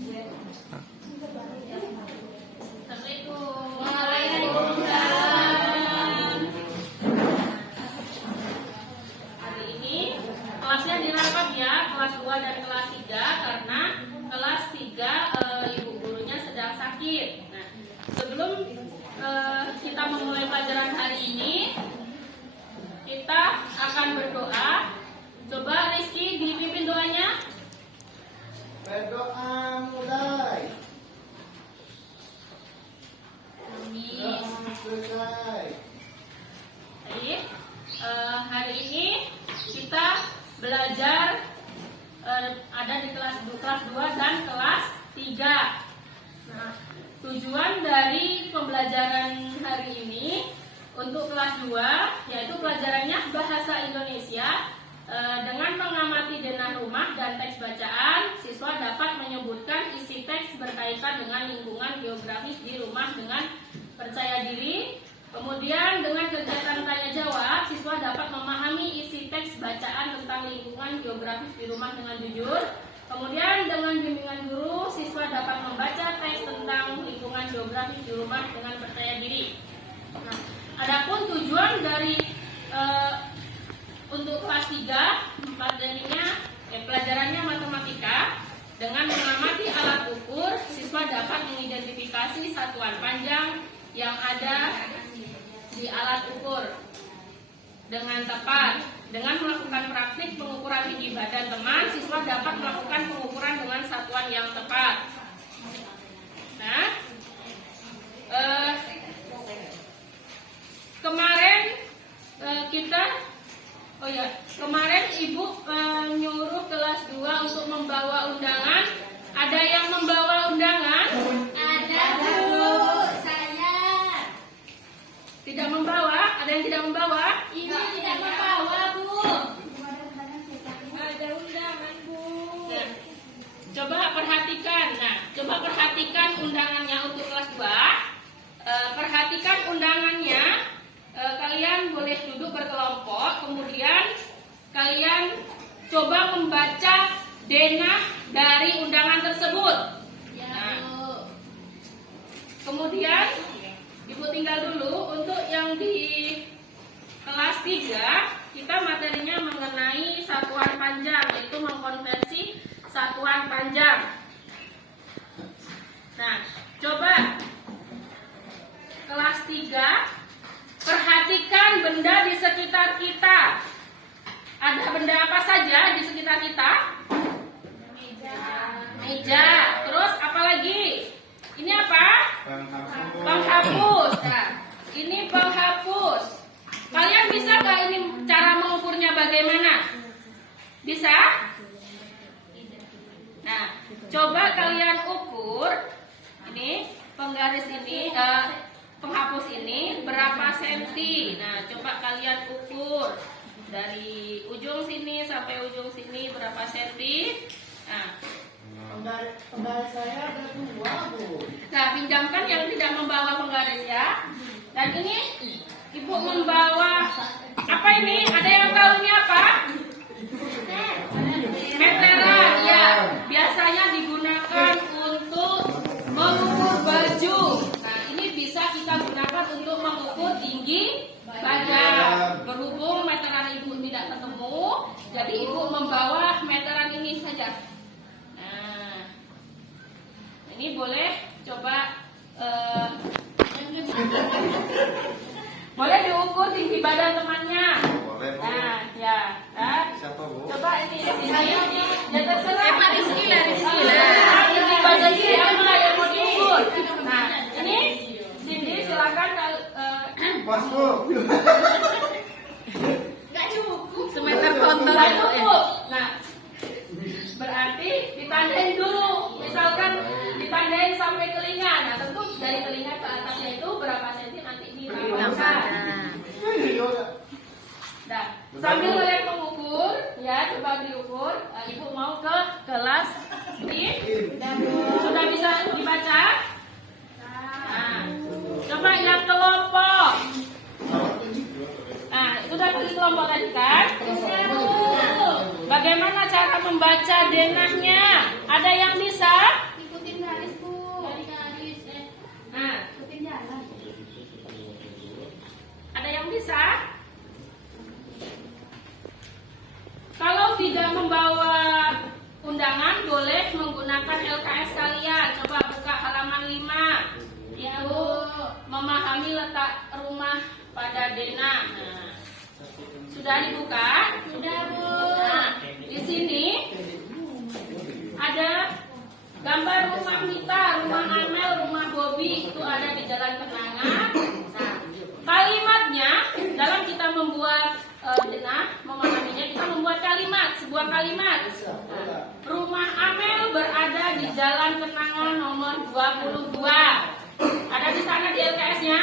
Hari ini kelasnya dirapat ya, kelas 2 dan kelas 3 karena kelas 3 ibu gurunya sedang sakit. Nah, sebelum kita memulai pelajaran hari ini, kita akan berdoa. Coba Rizky dipimpin doanya. Berdoa mulai. Amin. Selesai. Baik, hari ini kita belajar ada di kelas 2 dan kelas 3. Nah, tujuan dari pembelajaran hari ini untuk kelas 2 yaitu pelajarannya bahasa Indonesia. Dengan mengamati denah rumah dan teks bacaan, siswa dapat menyebutkan isi teks berkaitan dengan lingkungan geografis di rumah dengan percaya diri. Kemudian dengan kegiatan tanya jawab, siswa dapat memahami isi teks bacaan tentang lingkungan geografis di rumah dengan jujur. Kemudian dengan bimbingan guru, siswa dapat membaca teks tentang lingkungan geografis di rumah dengan percaya diri. Nah, adapun tujuan dari untuk kelas 3, pelajarannya matematika. Dengan mengamati alat ukur, siswa dapat mengidentifikasi satuan panjang yang ada di alat ukur dengan tepat. Dengan melakukan praktik pengukuran tinggi badan teman, siswa dapat melakukan pengukuran dengan satuan yang tepat. Nah, kemarin Ibu nyuruh kelas 2 untuk membawa undangan. Ada yang membawa undangan? Ada Bu, saya. Tidak membawa? Ada yang tidak membawa? Ini tidak membawa Bu. Ada undangan Bu. Ya. Coba perhatikan. Nah, coba perhatikan undangannya untuk kelas 2. Perhatikan undangannya. Kalian boleh duduk berkelompok. Kemudian kalian coba membaca denah dari undangan tersebut. Ya Bu. Kemudian Ibu tinggal dulu untuk yang di kelas 3, kita materinya mengenai satuan panjang, yaitu mengkonversi satuan panjang. Nah, coba kelas 3 perhatikan benda di sekitar kita. Ada benda apa saja di sekitar kita? Meja. Terus apa lagi? Ini apa? Penghapus. Nah, ini penghapus. Kalian bisa nggak ini cara mengukurnya bagaimana? Bisa? Nah, coba kalian ukur. Ini penggaris ini, penghapus ini berapa senti? Nah, coba kalian ukur dari ujung sini sampai ujung sini berapa senti? Nah, Penggaris saya ada 2 Bu. nah, pinjamkan yang tidak membawa penggaris ya. Dan ini Ibu membawa apa ini? Ada yang tahu ini apa? Meteran ya. Biasanya digunakan untuk mengukur baju. Nah, ini bisa kita gunakan untuk mengukur tinggi badan. Berhubung meteran Ibu tidak ketemu, jadi Ibu membawa meteran ini saja. Nah, ini boleh coba boleh diukur tinggi badan temannya. Boleh Bu. Nah, ya. Nah, Siapa Bu? coba ini ya terserah. Rizky lah. Tinggi badan siapa yang mau diukur? Nah, ini Cindy silakan Pas Bu. Nggak cukup. semeter kontol cukup. Nah, berarti ditandain dulu. Misalkan ditandain sampai telinga. Nah, tentu dari telinga ke atasnya itu berapa senti nanti ditambahkan. Nah, sambil kalian mengukur, ya coba diukur. Ibu mau ke kelas ini. Sudah bisa dibaca? Nah, coba yang kelompok. Nah, sudah bagi kelompok tadi kan? Bagaimana cara membaca denahnya? Ada yang bisa? pada Dena. Nah, sudah dibuka? Sudah, Bu. Nah, di sini ada gambar rumah Mita, rumah Amel, rumah Bobby, itu ada di Jalan Kenangan. Nah, kalimatnya dalam kita membuat memahaminya, kita membuat kalimat, sebuah kalimat. Nah, rumah Amel berada di Jalan Kenangan nomor 22. Ada di sana di LKS-nya?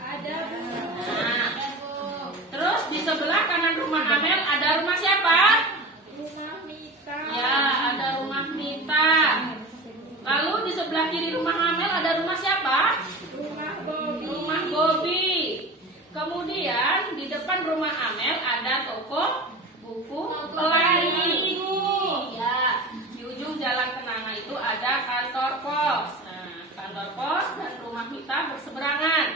Ada, Bu. Nah, Ada, Bu. terus di sebelah kanan rumah Amel ada rumah siapa? Rumah Mita. Ya, ada rumah Mita. Lalu di sebelah kiri rumah Amel ada rumah siapa? Rumah Bobby. Rumah Bobby. Kemudian di depan rumah Amel ada toko buku pelangi. Ya, di ujung Jalan Kenangan itu ada kantor pos. Nah, kantor pos dan rumah Mita berseberangan.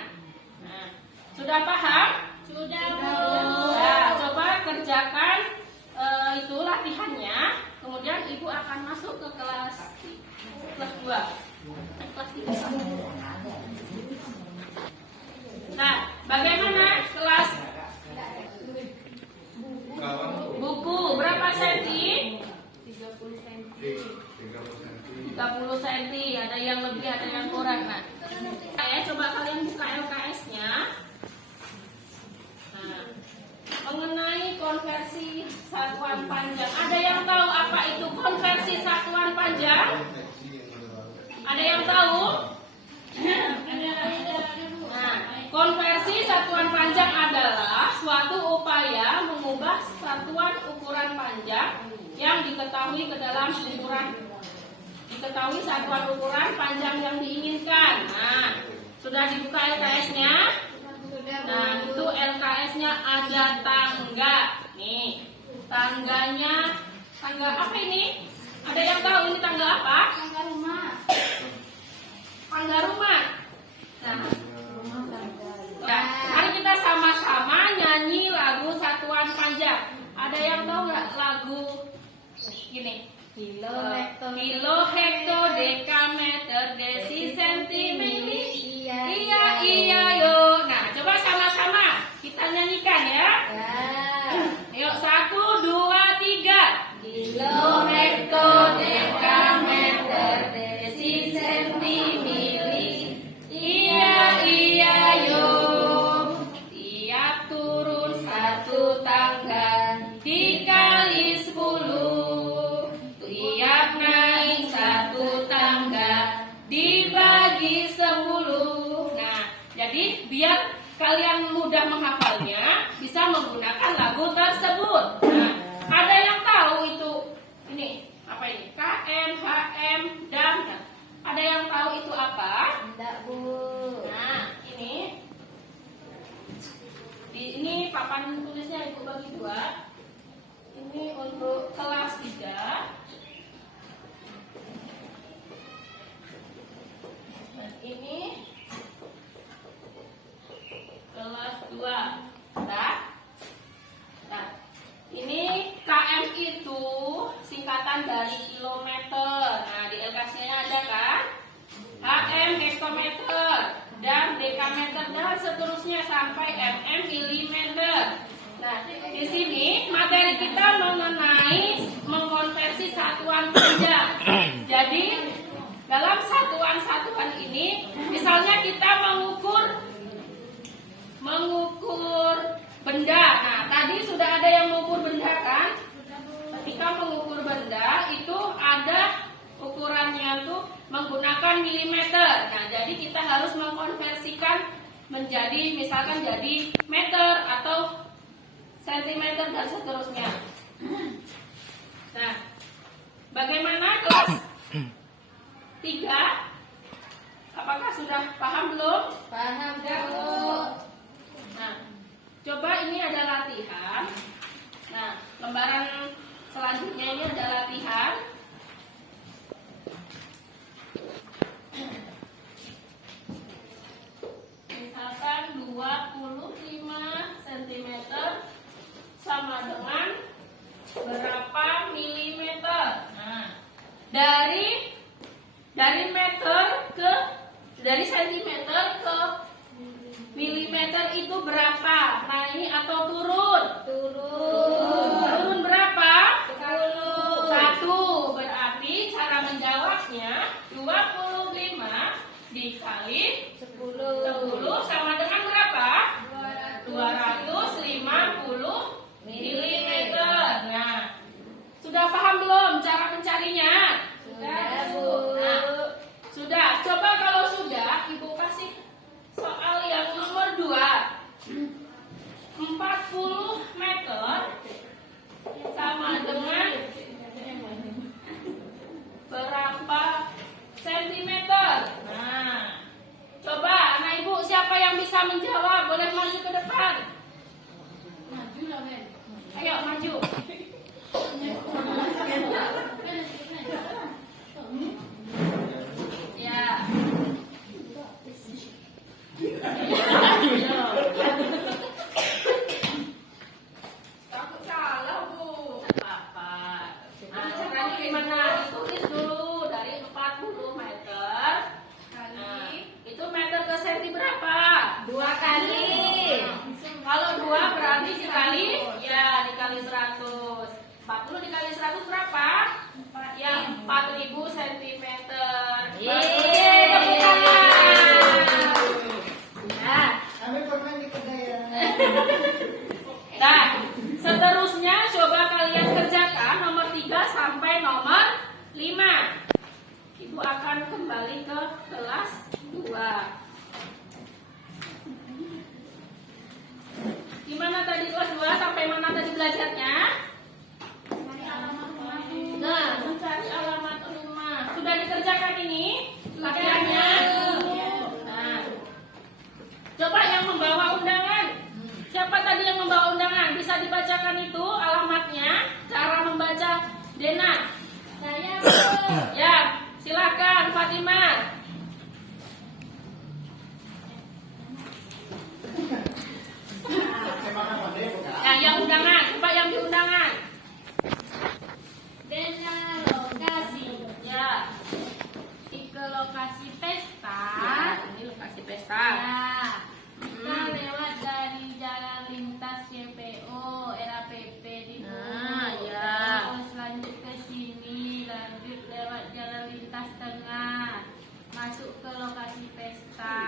Nah, sudah paham? Sudah, Bu. Ya, coba kerjakan itu latihannya. Kemudian ibu akan masuk ke kelas 2. Kelas 3. Nah, bagaimana kelas buku berapa senti? 30 cm. 30 cm. Ada yang lebih, ada yang kurang. Nah, coba kalian buka LKS-nya. Nah, mengenai konversi satuan panjang. Ada yang tahu apa itu konversi satuan panjang? Ada yang tahu? Nah, konversi satuan panjang adalah suatu upaya mengubah satuan ukuran panjang yang diketahui ke dalam satuan ukuran panjang yang diinginkan. Nah, sudah dibuka LKS-nya? Nah, itu LKS-nya ada tangga. Nih, tangganya, tangga apa ini? Ada yang tahu ini tangga apa? Tangga rumah. Tangga rumah. Nah, ya, mari kita sama-sama nyanyi lagu satuan panjang. Ada yang tahu nggak lagu gini? Kilo, hekto, dekameter, desi, sentimeter. Iya, yo. Nah, coba sama-sama kita nyanyikan ya. Yuk, 1, 2, 3. Kilo, hekto, dekameter, desi, sentimeter. Iya, yo. Tiap turun 1 tangga dikali 10. Tiap naik 1 tangga dibagi 10. Nah, jadi biar kalian mudah menghafalnya, bisa menggunakan lagu tersebut. Nah, ada yang tahu itu ini apa ini? KM, HM, dan ada yang tahu itu apa? Enggak, Bu. Nah, ini papan tulisnya ibu bagi 2. Ini untuk kelas 3. Dan ini kelas 2. Nah, ini KM itu singkatan dari kilometer. Nah, di LKS-nya ada kan? HM hektometer dan dekameter dan seterusnya sampai mm milimeter. Nah, di sini materi kita mengenai mengkonversi satuan panjang. Jadi dalam satuan-satuan ini, misalnya kita mengukur benda. Nah, tadi sudah ada yang mengukur benda kan? Ketika mengukur benda itu ada ukurannya tuh menggunakan milimeter. Nah, jadi kita harus mengkonversikan menjadi misalkan jadi meter atau sentimeter dan seterusnya. Nah, bagaimana kelas 3? Apakah sudah paham belum? Paham, Bu. Nah, coba ini ada latihan. Nah, lembaran selanjutnya ini ada latihan. Misalkan 25 cm sama dengan berapa milimeter? Nah, dari sentimeter ke Milimeter itu berapa? Naik atau turun? Turun. Turun berapa? 10. 1. Berarti cara menjawabnya 25 dikali 10 sama dengan berapa? 250 milimeter. Nah, sudah paham belum cara mencarinya? Sudah, Bu. Nah, sudah. Coba kalau sudah, Ibu kasih soal yang nomor 2. 40 meter sama dengan berapa sentimeter? Nah, coba anak ibu siapa yang bisa menjawab boleh maju ke depan. Maju lah, Ben. Ayo maju. Ya. Takut salah, Bu. Apa-apa. Nah, caranya gimana? Tulis dulu dari 40 meter. Nah, itu meter ke senti berapa? 2 kali. Kalau 2 berarti dikali, ya dikali 100. 40 dikali 100 berapa? Ya 4000 cm. Yeay. Tepuk tangan. Nah, Kami pernah di Kedaya. nah, seterusnya coba kalian kerjakan nomor 3 sampai nomor 5. Ibu akan kembali ke kelas 2. Gimana tadi kelas 2 sampai mana tadi belajarnya? Nah, mencari alamat rumah. Sudah dikerjakan ini? Latihannya? Nah, coba yang membawa undangan. Siapa tadi yang membawa undangan? Bisa dibacakan itu alamatnya? Cara membaca Dena. Saya, Ya, silakan Fatimah. Ya, yang undangan. Coba yang diundangan. Dena lokasi. Ya. Ke lokasi pesta. Ini lokasi pesta. Ya. Kita lewat dari jalan lintas CPO RAPP di Nah, ya. Terus lanjut ke sini, lanjut lewat jalan lintas tengah, masuk ke lokasi pesta,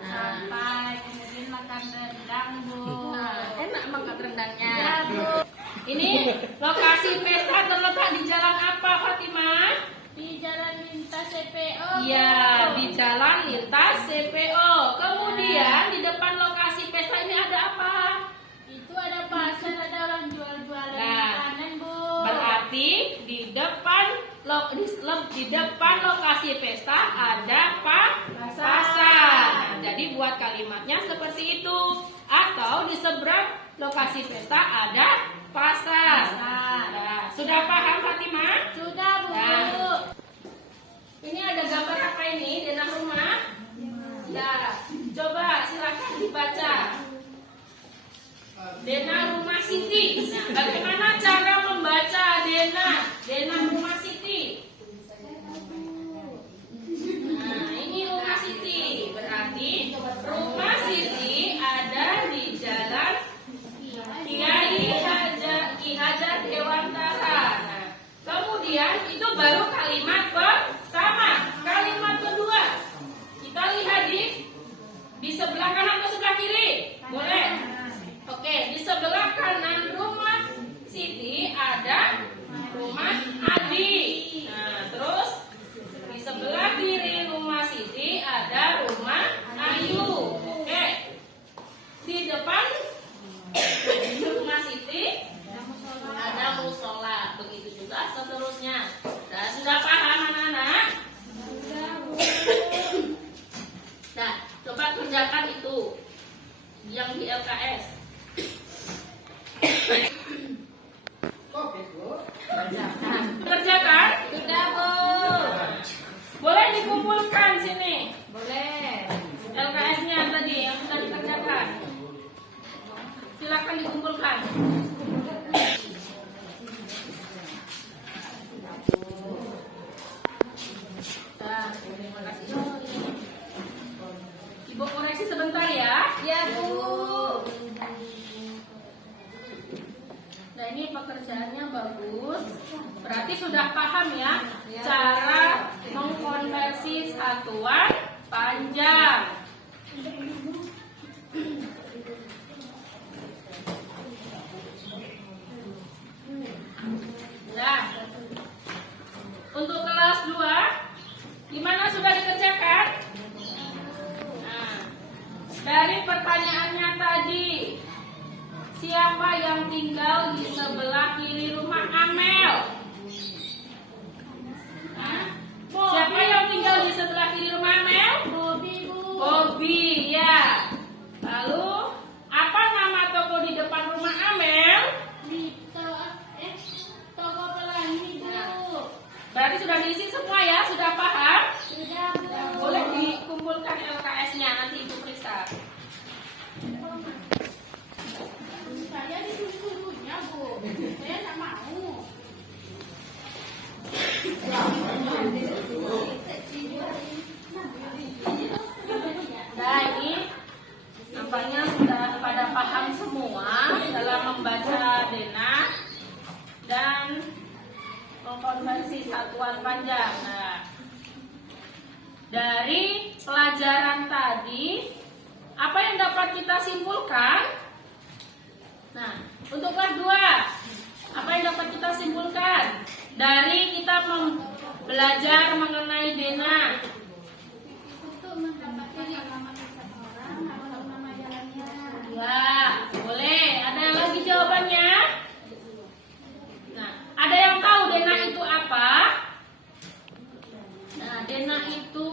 sampai kemudian makan rendang, Bu. Enak makan rendangnya. Ya, Bu. Ini lokasi pesta terletak di jalan apa, Fatimah? Di jalan lintas CPO. Iya, di jalan lintas CPO. Kemudian di depan lokasi pesta ini ada apa? Itu ada pasar, ada orang jual-jualan Nah, makanan, Bu. Berarti di depan lokasi pesta ada pasar. Nah, jadi buat kalimatnya seperti itu. Atau di seberang lokasi pesta ada pasar. Nah, sudah paham Fatimah? Sudah, Bu. Nah. Ini ada gambar apa ini? Denah rumah? Ya, coba silakan dibaca. Denah rumah Siti. Nah, bagaimana cara membaca Denah rumah Siti? Nah, ini rumah Siti. Berarti rumah Siti ada di jalan Ki Hajar Dewantara. Nah, kemudian itu baru kalimat pertama. Kalimat kedua, kita lihat di sebelah kanan atau sebelah kiri? Boleh? Oke, di sebelah kanan rumah Siti ada rumah Adi. Nah, terus di sebelah kiri rumah Siti ada rumah Ayu. Oke. Di depan rumah Siti ada musola. Begitu juga seterusnya. Nah, sudah paham anak-anak? Nah, coba kerjakan itu yang di LKS. Kerjakan? Sudah, Bu. Boleh dikumpulkan sini. Boleh. LKS-nya tadi yang sudah dikerjakan. Silakan dikumpulkan. Nah, terima kasih. Ibu koreksi sebentar ya. Ya, bacaannya bagus. Berarti sudah paham ya cara mengkonversi satuan panjang. Nah, untuk kelas 2 gimana, sudah dikerjakan? Nah, dari pertanyaannya tadi, siapa yang tinggal di sebelah kiri rumah Amel? Nah, siapa yang tinggal di sebelah kiri rumah Amel? Bobi, Bu. Bobby, ya. Lalu, apa nama toko di depan rumah Amel? Di toko pelangi, Bu. Berarti sudah diisi semua ya, sudah paham? Sudah, Bu. Nah, boleh dikumpulkan LKS-nya, nanti Ibu periksa. Saya disuruh-suruhnya, Bu. Saya tak mau. Nah, ini nampaknya sudah pada paham semua dalam membaca denah dan mengkonversi satuan panjang. Nah, dari pelajaran tadi, apa yang dapat kita simpulkan? Nah, untuk kelas 2, apa yang dapat kita simpulkan dari kita belajar mengenai denah? Untuk mendapatkan alamat seseorang atau nama jalannya. Ya, boleh. Ada lagi jawabannya? Nah, ada yang tahu denah itu apa? Nah, denah itu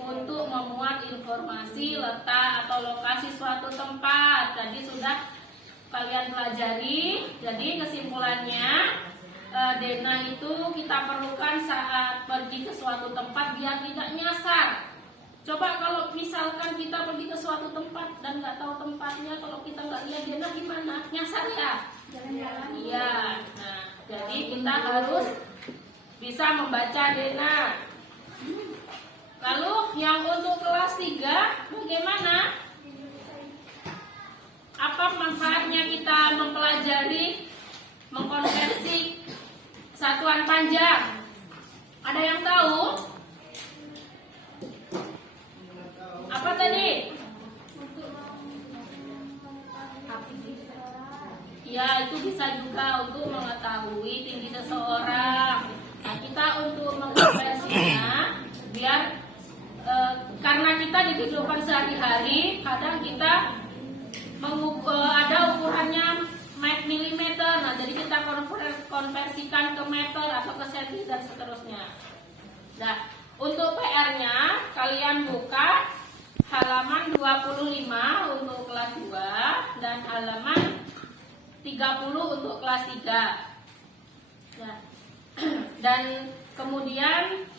untuk memuat informasi letak atau lokasi suatu tempat. Tadi sudah kalian pelajari. Jadi kesimpulannya, denah itu kita perlukan saat pergi ke suatu tempat biar tidak nyasar. Coba kalau misalkan kita pergi ke suatu tempat dan nggak tahu tempatnya, kalau kita nggak lihat denah gimana? Nyasar ya? Iya. Nah, jadi kita harus bisa membaca denah. Lalu yang untuk kelas 3 bagaimana? Apa manfaatnya kita mempelajari mengkonversi satuan panjang? Ada yang tahu? Apa tadi? Ya, itu bisa juga untuk mengetahui tinggi seseorang. Nah, kita untuk mengkonversinya biar karena kita di kehidupan sehari-hari kadang kita ada ukurannya milimeter. Nah, jadi kita konversikan ke meter atau ke senti dan seterusnya. Nah, untuk PR-nya kalian buka halaman 25 untuk kelas 2 dan halaman 30 untuk kelas 3. Nah, dan kemudian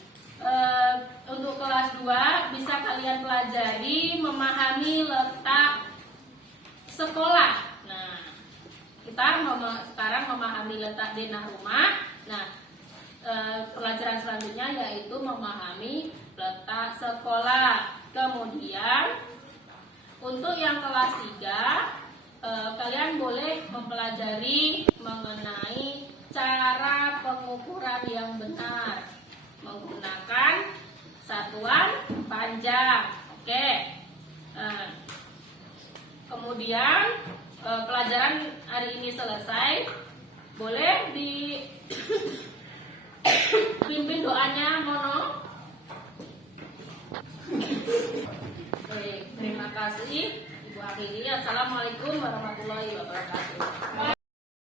untuk kelas 2 bisa kalian pelajari memahami letak sekolah. Nah, kita sekarang memahami letak denah rumah. Nah, pelajaran selanjutnya yaitu memahami letak sekolah. Kemudian untuk yang kelas 3, kalian boleh mempelajari mengenai cara pengukuran yang benar menggunakan satuan panjang. Oke. Kemudian pelajaran hari ini selesai. Boleh dipimpin doanya, Mono. Baik, terima kasih Ibu akhiri. Assalamualaikum warahmatullahi wabarakatuh.